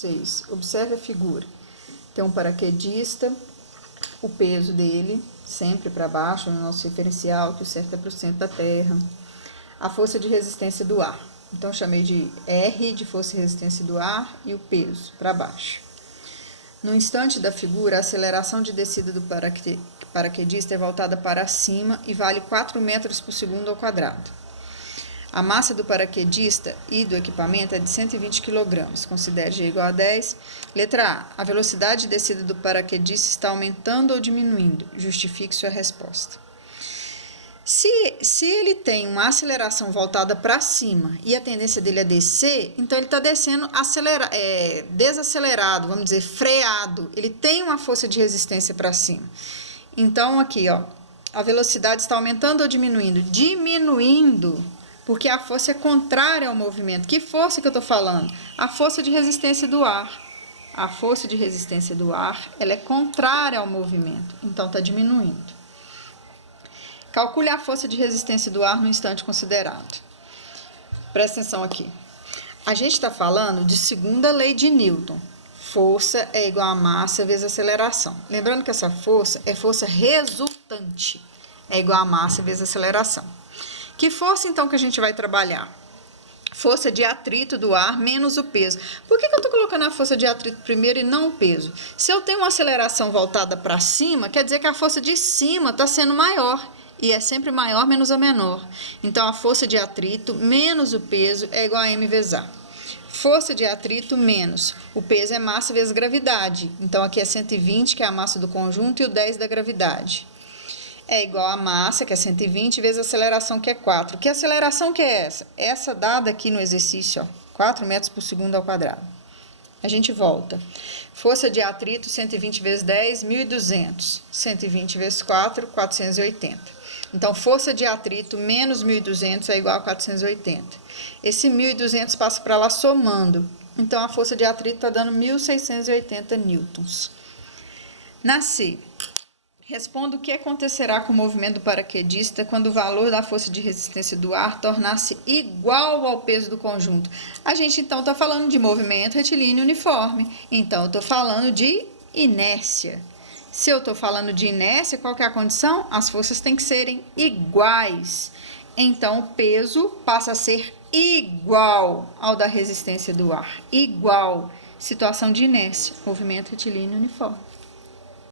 6. Observe a figura. Tem um paraquedista, o peso dele sempre para baixo, no nosso referencial, que o certo é para o centro da Terra. A força de resistência do ar. Então, chamei de R de força e resistência do ar e o peso para baixo. No instante da figura, a aceleração de descida do paraquedista é voltada para cima e vale 4 metros por segundo ao quadrado. A massa do paraquedista e do equipamento é de 120 kg. Considere G igual a 10. Letra A. A velocidade de descida do paraquedista está aumentando ou diminuindo? Justifique sua resposta. Se ele tem uma aceleração voltada para cima e a tendência dele é descer, então ele está descendo desacelerado, vamos dizer, freado. Ele tem uma força de resistência para cima. Então, aqui, ó, a velocidade está aumentando ou diminuindo? Diminuindo, porque a força é contrária ao movimento. Que força que eu estou falando? A força de resistência do ar. A força de resistência do ar, ela é contrária ao movimento, então está diminuindo. Calcule a força de resistência do ar no instante considerado. Presta atenção aqui. A gente está falando de segunda lei de Newton. Força é igual a massa vezes aceleração. Lembrando que essa força é força resultante. É igual a massa vezes aceleração. Que força, então, que a gente vai trabalhar? Força de atrito do ar menos o peso. Por que eu estou colocando a força de atrito primeiro e não o peso? Se eu tenho uma aceleração voltada para cima, quer dizer que a força de cima está sendo maior. E é sempre maior menos a menor. Então, a força de atrito menos o peso é igual a m vezes a. Força de atrito menos o peso é massa vezes gravidade. Então, aqui é 120, que é a massa do conjunto, e o 10 da gravidade. É igual a massa, que é 120, vezes a aceleração, que é 4. Que aceleração que é essa? Essa dada aqui no exercício, ó, 4 metros por segundo ao quadrado. A gente volta. Força de atrito, 120 vezes 10, 1.200. 120 vezes 4, 480. Então, força de atrito menos 1.200 é igual a 480. Esse 1.200 passa para lá somando. Então, a força de atrito está dando 1.680 newtons. Na C, responda o que acontecerá com o movimento do paraquedista quando o valor da força de resistência do ar tornar-se igual ao peso do conjunto. A gente, então, está falando de movimento retilíneo uniforme. Então, eu estou falando de inércia. Se eu estou falando de inércia, qual que é a condição? As forças têm que serem iguais. Então, o peso passa a ser igual ao da resistência do ar. Igual. Situação de inércia. Movimento retilíneo uniforme.